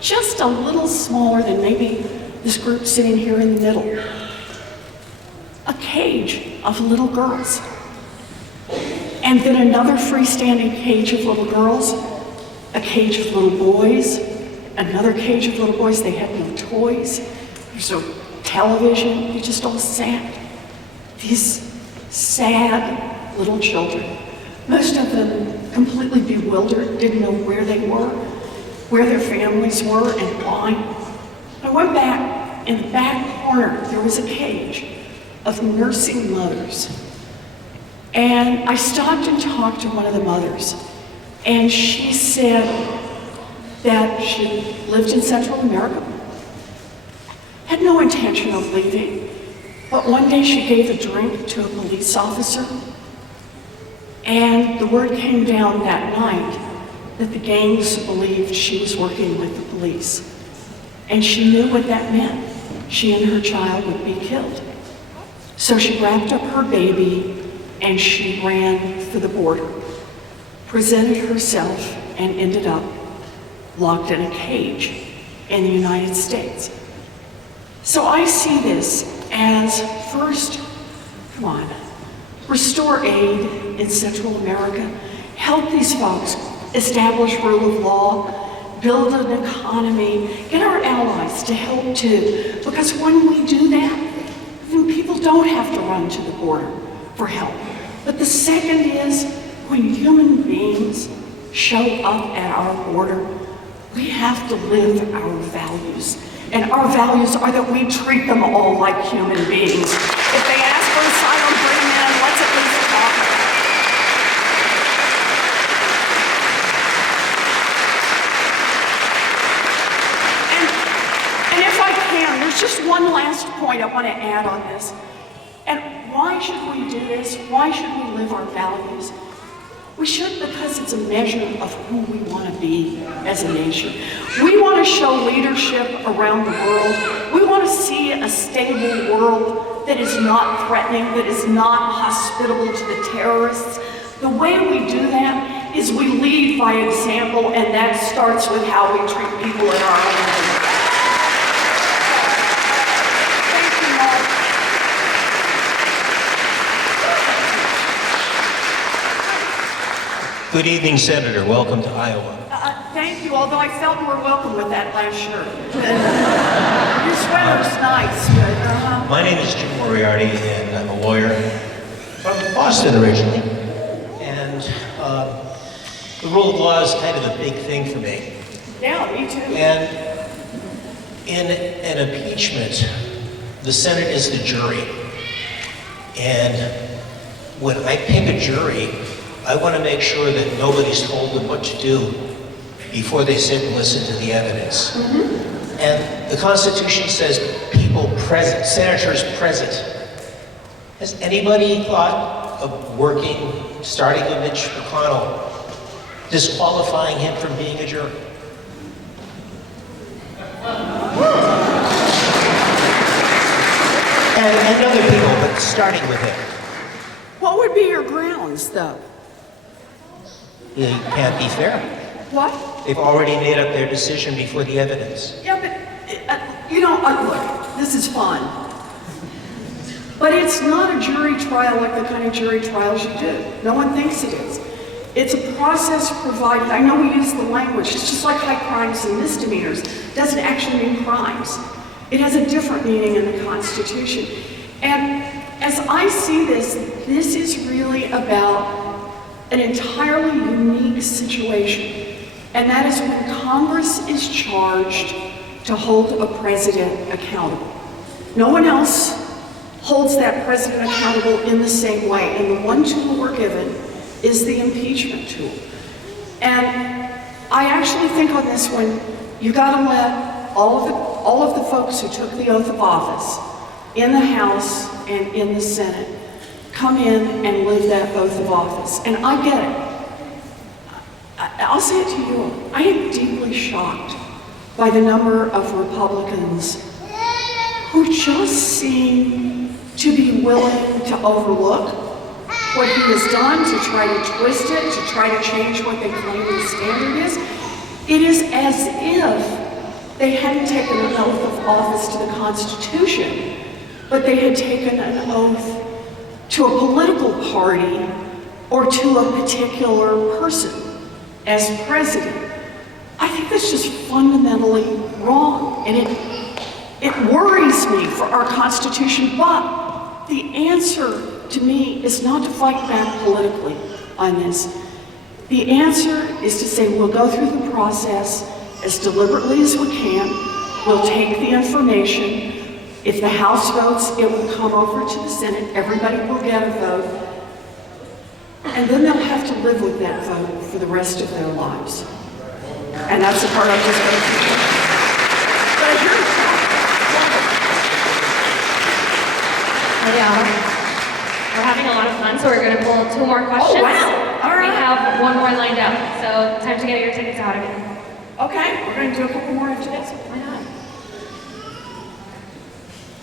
just a little smaller than maybe this group sitting here in the middle. A cage of little girls. And then another freestanding cage of little girls, a cage of little boys, another cage of little boys. They had no toys, there's no television, they just all sat. These sad little children, most of them completely bewildered, didn't know where they were, where their families were, and why. I went back, in the back corner, there was a cage of nursing mothers. And I stopped and talked to one of the mothers, and she said that she lived in Central America, had no intention of leaving, but one day she gave a drink to a police officer, and the word came down that night that the gangs believed she was working with the police. And she knew what that meant. She and her child would be killed. So she wrapped up her baby and she ran for the border, presented herself, and ended up locked in a cage in the United States. So I see this as first, come on, restore aid in Central America, help these folks establish rule of law, build an economy, get our allies to help too. Because when we do that, then people don't have to run to the border for help. But the second is, when human beings show up at our border, we have to live our values. And our values are that we treat them all like human beings. If they ask for asylum, bring them in, let's at least talk about it. And if I can, there's just one last point I want to add on this. And why should we do this? Why should we live our values? We should because it's a measure of who we want to be as a nation. We want to show leadership around the world. We want to see a stable world that is not threatening, that is not hospitable to the terrorists. The way we do that is we lead by example, and that starts with how we treat people in our own community. Thank you, Mark. Good evening, Senator. Welcome to Iowa. Thank you, although I felt more welcome with that last shirt. Your sweater's nice, but My name is Jim Moriarty, and I'm a lawyer from Boston originally. And the rule of law is kind of a big thing for me. Yeah, me too. And in an impeachment, the Senate is the jury. And when I pick a jury, I want to make sure that nobody's told them what to do before they sit and listen to the evidence. Mm-hmm. And the Constitution says people present, senators present. Has anybody thought of starting with Mitch McConnell, disqualifying him from being a juror? And other people, but starting with him. What would be your grounds, though? It can't be fair. What? They've already made up their decision before the evidence. Yeah, but, look, this is fun. But it's not a jury trial like the kind of jury trials you do. No one thinks it is. It's a process provided, I know we use the language, it's just like high crimes and misdemeanors. It doesn't actually mean crimes. It has a different meaning in the Constitution. And as I see this, this is really about an entirely unique situation. And that is when Congress is charged to hold a president accountable. No one else holds that president accountable in the same way. And the one tool we're given is the impeachment tool. And I actually think on this one, you gotta let all of the folks who took the oath of office in the House and in the Senate come in and live that oath of office. And I get it. I'll say it to you, I am deeply shocked by the number of Republicans who just seem to be willing to overlook what he has done, to try to twist it, to try to change what they claim the standard is. It is as if they hadn't taken an oath of office to the Constitution, but they had taken an oath to a political party or to a particular person as president. I think that's just fundamentally wrong, and it worries me for our Constitution, but the answer to me is not to fight back politically on this. The answer is to say we'll go through the process as deliberately as we can. We'll take the information. If the House votes, it will come over to the Senate. Everybody will get a vote. And then they'll have to live with that vote for the rest of their lives. And that's the part I'm just going to do. But I hear We're having a lot of fun, so we're going to pull 2 more questions. Oh, wow. All right. We have 1 more lined up, so time to get your tickets out again. Okay, we're going to do a couple more after this. Why not?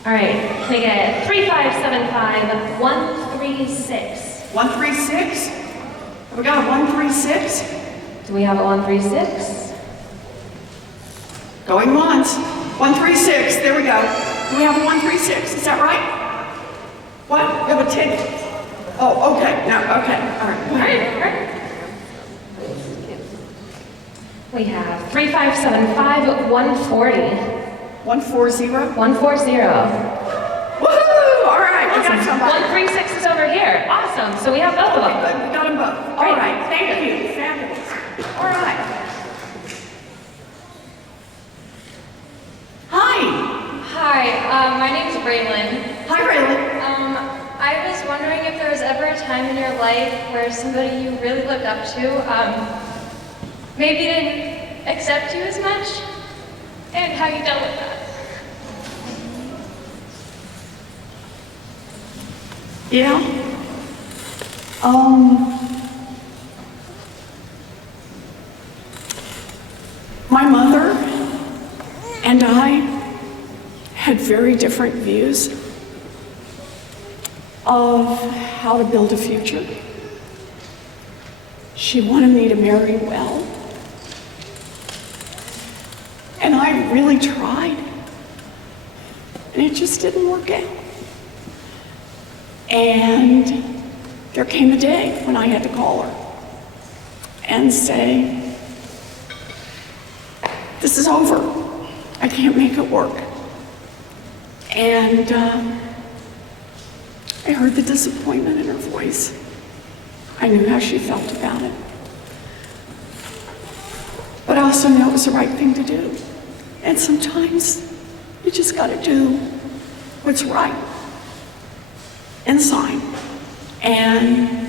All right, can I get 3575 136? 136? Have we got a 136? Do we have a 136? Going once. 136, there we go. Do we have a 136? Is that right? What? You have a ticket? Oh, okay. No, okay. All right. All right. We have 3575 140. 140? 140. Woohoo! All right, we got somebody. 136 is over here. Awesome. So we have both of them. Good, we got them both. All Great. right, thank you. Fabulous. All right. Hi, my name's Braylon. Hi, Raylan. I was wondering if there was ever a time in your life where somebody you really looked up to maybe didn't accept you as much, and how you dealt with that. Yeah. My mother and I had very different views of how to build a future. She wanted me to marry well. And I really tried. And it just didn't work out. And there came a day when I had to call her and say, this is over. I can't make it work. And I heard the disappointment in her voice. I knew how she felt about it. But I also knew it was the right thing to do. And sometimes you just gotta do what's right inside and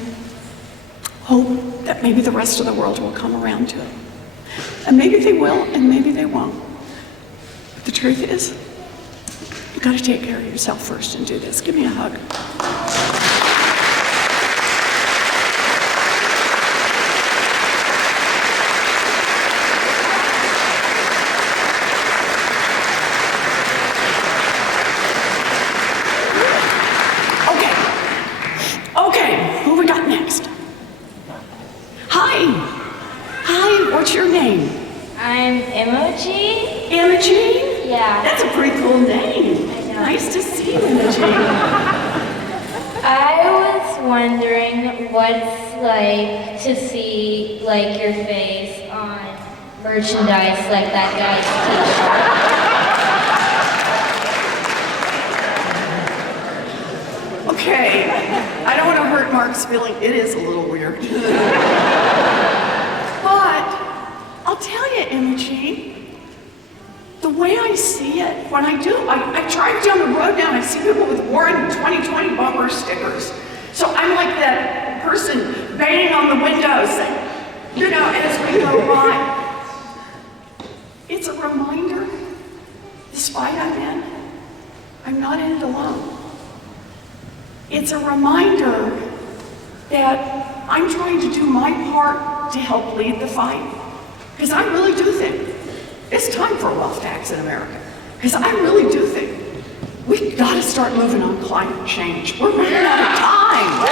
hope that maybe the rest of the world will come around to it. And maybe they will, and maybe they won't. But the truth is, you gotta take care of yourself first and do this. Give me a hug. Okay, who we got next? Hi, what's your name? I'm Emoji. Imogene? Yeah. That's a pretty cool name. I know. Nice to see you, Imogene. I was wondering what's like to see like your face on merchandise like that guy's t-shirt. Okay, I don't want to hurt Mark's feeling. It is a little weird. But I'll tell you, Imogene, the way I see it, when I drive down the road now and I see people with Warren 2020 bumper stickers. So I'm like that person banging on the windows, you know, as we go by. It's a reminder, despite I'm not in it alone. It's a reminder that I'm trying to do my part to help lead the fight. Because I really do think it's time for a wealth tax in America. Because I really do think we've got to start moving on climate change. We're running out of time.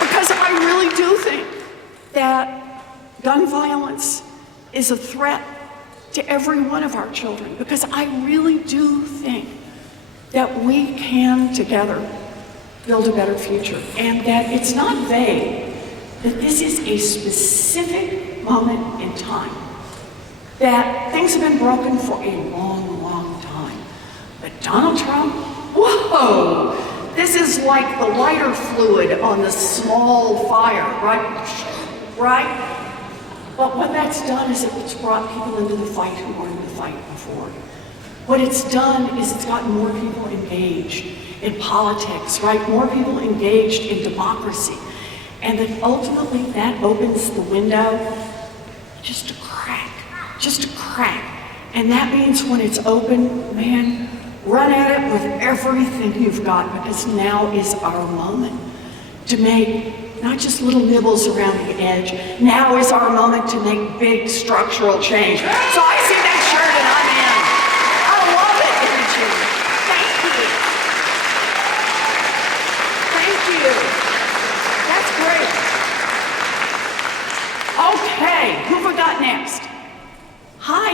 Because I really do think that gun violence is a threat to every one of our children. Because I really do think that we can together build a better future, and that it's not vague, that this is a specific moment in time, that things have been broken for a long, long time. But Donald Trump, whoa, this is like the lighter fluid on the small fire, right? But what that's done is it's brought people into the fight who weren't in the fight before. What it's done is it's gotten more people engaged in politics, right? More people engaged in democracy. And then ultimately that opens the window just a crack. And that means when it's open, man, run at it with everything you've got, because now is our moment to make not just little nibbles around the edge. Now is our moment to make big structural change. So I see that shirt and I'm in. I love it, Imogene. Thank you. That's great. Okay, who have we got next? Hi.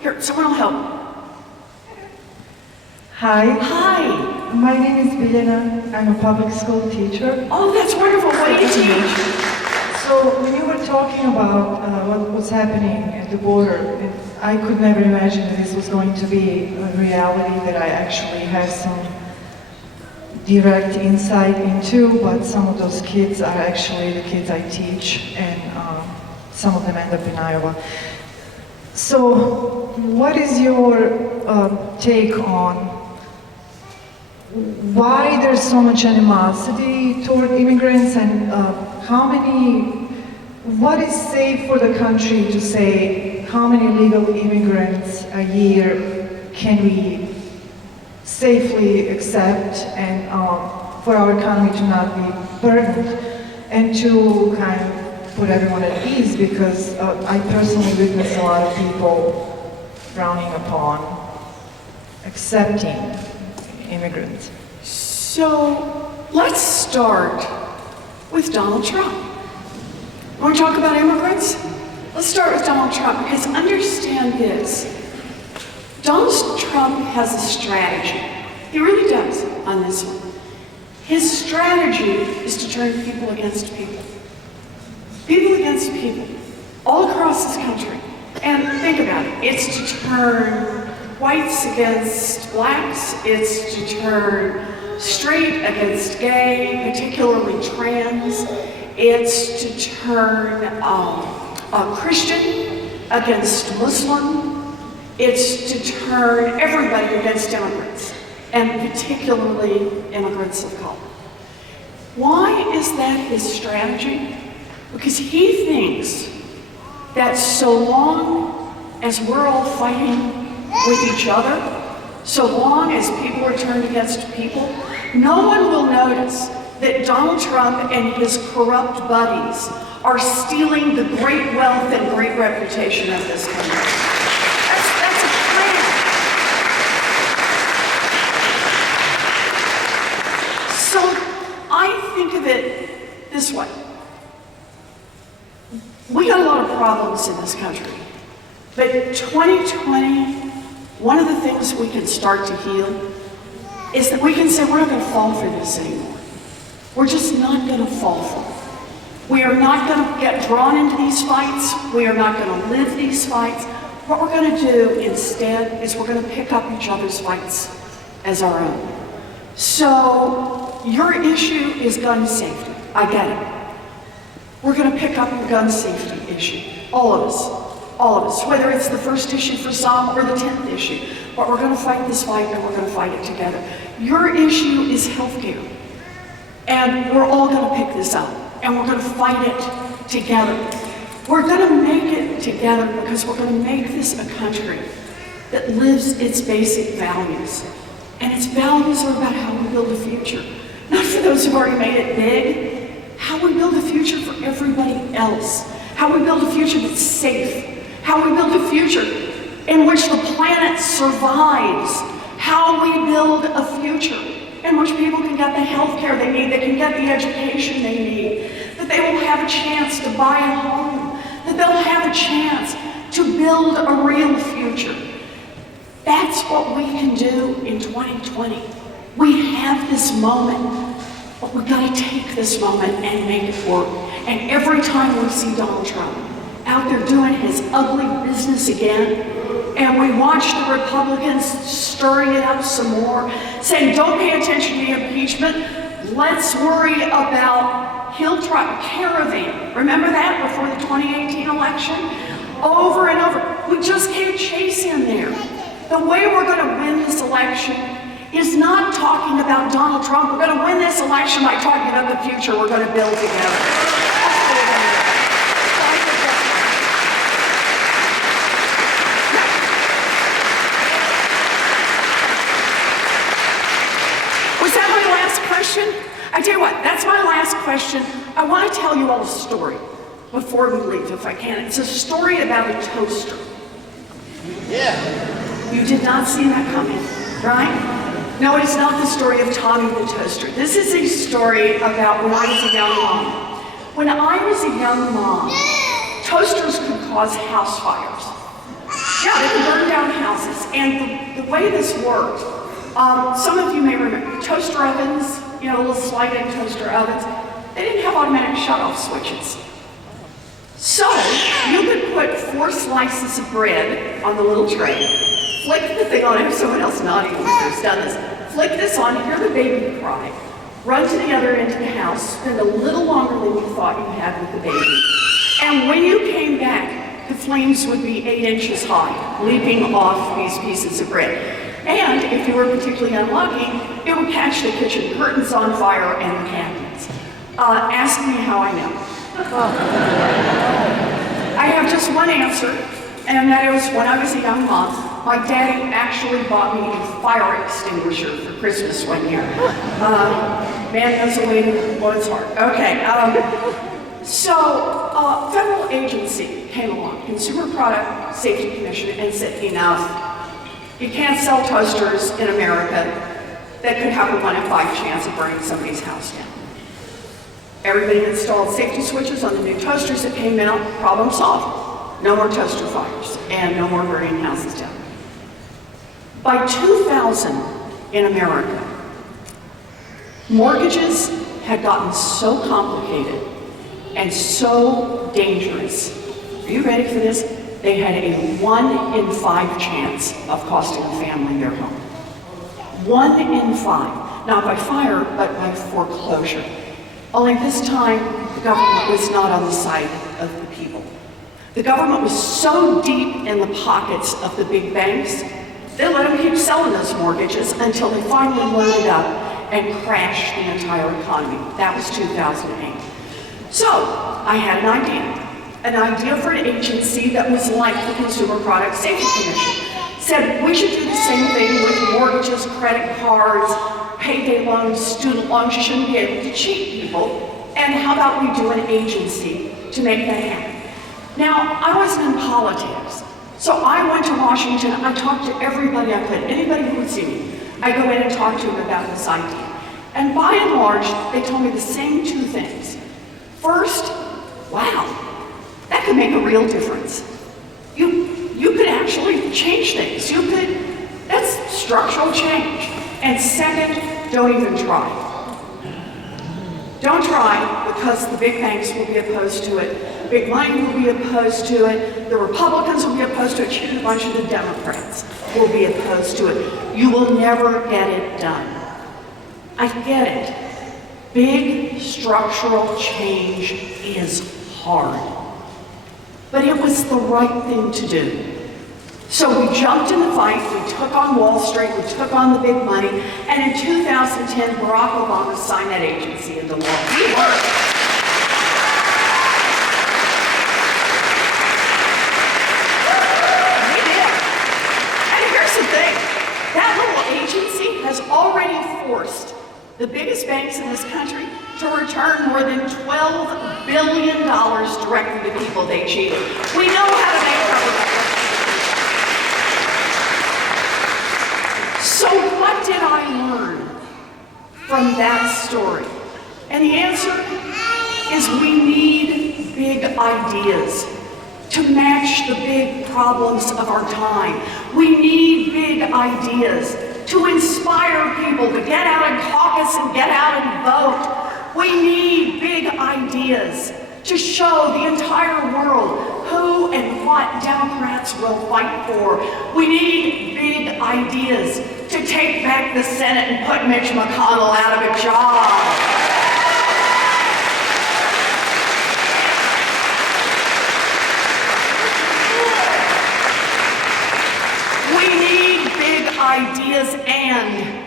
Here, someone will help. Hi. Hi. My name is Biljana. I'm a public school teacher. Oh, that's wonderful. What do you teach? So when you were talking about what's happening at the border, I could never imagine that this was going to be a reality that I actually have some direct insight into, but some of those kids are actually the kids I teach, and some of them end up in Iowa. So what is your take on why there's so much animosity toward immigrants, and what is safe for the country to say how many legal immigrants a year can we safely accept, and for our economy to not be burdened, and to kind of put everyone at ease, because I personally witness a lot of people frowning upon accepting immigrants. So let's start with Donald Trump. Want to talk about immigrants? Let's start with Donald Trump, because understand this. Donald Trump has a strategy. He really does on this one. His strategy is to turn people against people. People against people, all across this country. And think about it. It's to turn whites against blacks. It's to turn straight against gay, particularly trans. It's to turn a Christian against Muslim. It's to turn everybody against immigrants, and particularly immigrants of color. Why is that his strategy? Because he thinks that so long as we're all fighting with each other, so long as people are turned against people, no one will notice that Donald Trump and his corrupt buddies are stealing the great wealth and great reputation of this country. That's a plan. So I think of it this way. We got a lot of problems in this country, but 2020 one of the things we can start to heal is that we can say, we're not going to fall for this anymore. We're just not going to fall for it. We are not going to get drawn into these fights. We are not going to live these fights. What we're going to do instead is we're going to pick up each other's fights as our own. So your issue is gun safety. I get it. We're going to pick up the gun safety issue. All of us, whether it's the first issue for some or the 10th issue. But we're going to fight this fight and we're going to fight it together. Your issue is healthcare. And we're all going to pick this up. And we're going to fight it together. We're going to make it together because we're going to make this a country that lives its basic values. And its values are about how we build a future. Not for those who've already made it big, how we build a future for everybody else. How we build a future that's safe. How we build a future in which the planet survives. How we build a future in which people can get the health care they need, they can get the education they need, that they will have a chance to buy a home, that they'll have a chance to build a real future. That's what we can do in 2020. We have this moment, but we've got to take this moment and make it work. And every time we see Donald Trump out there doing his ugly business again, and we watch the Republicans stirring it up some more, saying, don't pay attention to the impeachment, let's worry about he'll try caravan. Remember that before the 2018 election? Over and over. We just can't chase him there. The way we're going to win this election is not talking about Donald Trump. We're going to win this election by talking about the future we're going to build together. Was that my last question? I tell you what, that's my last question. I want to tell you all a story before we leave, if I can. It's a story about a toaster. Yeah. You did not see that coming, right? No, it's not the story of Tommy the toaster. This is a story about when I was a young mom. When I was a young mom, toasters could cause house fires. Yeah, they could burn down houses. And the way this worked, some of you may remember toaster ovens, you know, little sliding toaster ovens. They didn't have automatic shut-off switches. So you could put 4 slices of bread on the little tray, flick the thing on it, someone else nodding who's done this, flick this on, hear the baby cry, run to the other end of the house, spend a little longer than you thought you had with the baby. And when you came back, the flames would be 8 inches high, leaping off these pieces of bread. And if you were particularly unlucky, it would catch the kitchen curtains on fire and the cabinets. Ask me how I know. I have just one answer, and that is when I was a young mom, my daddy actually bought me a fire extinguisher for Christmas one year. Man knows a way to blow his heart. Okay, so a federal agency came along, Consumer Product Safety Commission, and said, enough. You can't sell toasters in America that could have a 1 in 5 chance of burning somebody's house down. Everybody installed safety switches on the new toasters that came out, problem solved. No more toaster fires and no more burning houses down. By 2000 in America, mortgages had gotten so complicated and so dangerous. Are you ready for this? They had a 1 in 5 chance of costing a family their home. 1 in 5. Not by fire, but by foreclosure. Only this time, the government was not on the side of the people. The government was so deep in the pockets of the big banks, they let them keep selling those mortgages until they finally loaded up and crashed the entire economy. That was 2008. So, I had an idea for an agency that was like the Consumer Product Safety Commission. Said we should do the same thing with mortgages, credit cards, payday loans, student loans. You shouldn't be able to cheat people. And how about we do an agency to make that happen? Now, I wasn't in politics, so I went to Washington. I talked to everybody I could, anybody who would see me. I go in and talk to them about this idea. And by and large, they told me the same 2 things. First, wow, that could make a real difference. You could actually actually change things. That's structural change. And second, don't even try. Don't try, because the big banks will be opposed to it. Big money will be opposed to it. The Republicans will be opposed to it. Shoot, a bunch of the Democrats will be opposed to it. You will never get it done. I get it. Big structural change is hard. But it was the right thing to do. So we jumped in the fight, we took on Wall Street, we took on the big money, and in 2010, Barack Obama signed that agency into law. We worked. We did. And here's the thing, that little agency has already forced the biggest banks in this country to return more than $12 billion directly to people they cheated. We know how to make government. So what did I learn from that story? And the answer is we need big ideas to match the big problems of our time. We need big ideas to inspire people to get out and caucus and get out and vote. We need big ideas to show the entire world who and what Democrats will fight for. We need big ideas to take back the Senate and put Mitch McConnell out of a job. We need big ideas, and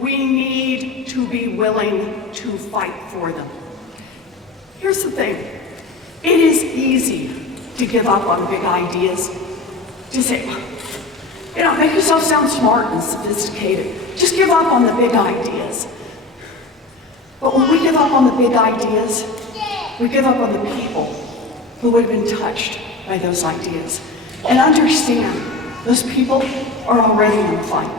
we need to be willing to fight for them. Here's the thing. It is easy to give up on big ideas. To say, make yourself sound smart and sophisticated. Just give up on the big ideas. But when we give up on the big ideas, we give up on the people who would have been touched by those ideas. And understand, those people are already in a fight.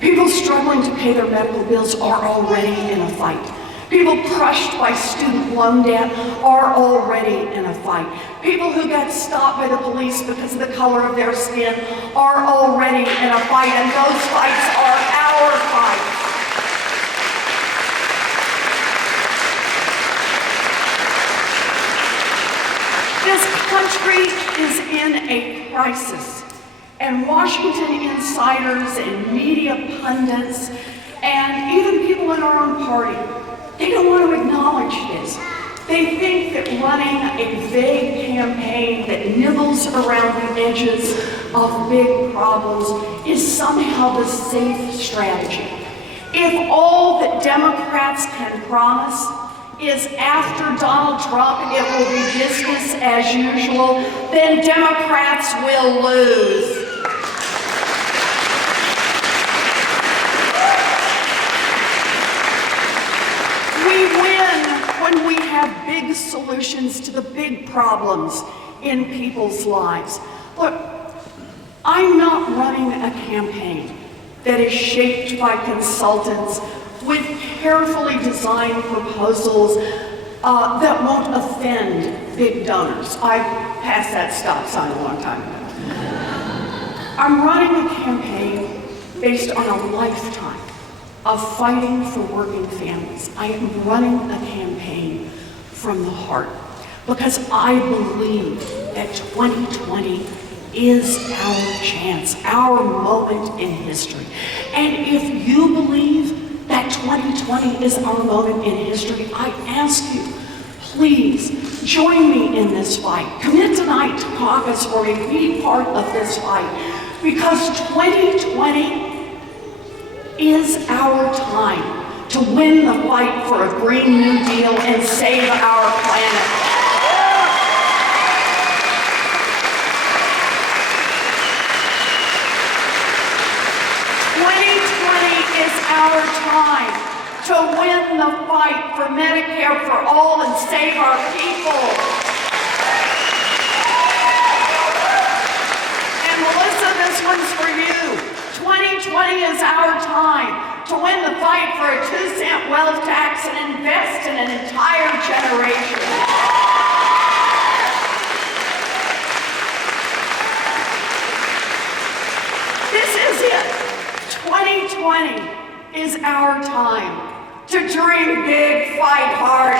People struggling to pay their medical bills are already in a fight. People crushed by student loan debt are already in a fight. People who got stopped by the police because of the color of their skin are already in a fight, and those fights are our fights. This country is in a crisis, and Washington insiders and media pundits and even people in our own party, they don't want to acknowledge this. They think that running a vague campaign that nibbles around the edges of big problems is somehow the safe strategy. If all that Democrats can promise is after Donald Trump it will be business as usual, then Democrats will lose. When we have big solutions to the big problems in people's lives. Look, I'm not running a campaign that is shaped by consultants with carefully designed proposals that won't offend big donors. I passed that stop sign a long time ago. I'm running a campaign based on a lifetime of fighting for working families. I am running a campaign from the heart because I believe that 2020 is our chance, our moment in history. And if you believe that 2020 is our moment in history, I ask you, please join me in this fight. Commit tonight to caucus for me, be part of this fight, because 2020 is our time to win the fight for a Green New Deal and save our planet. 2020 is our time to win the fight for Medicare for all and save our people. And Melissa, this one's for you. 2020 is our time to win the fight for a 2-cent wealth tax and invest in an entire generation. dream big, fight hard,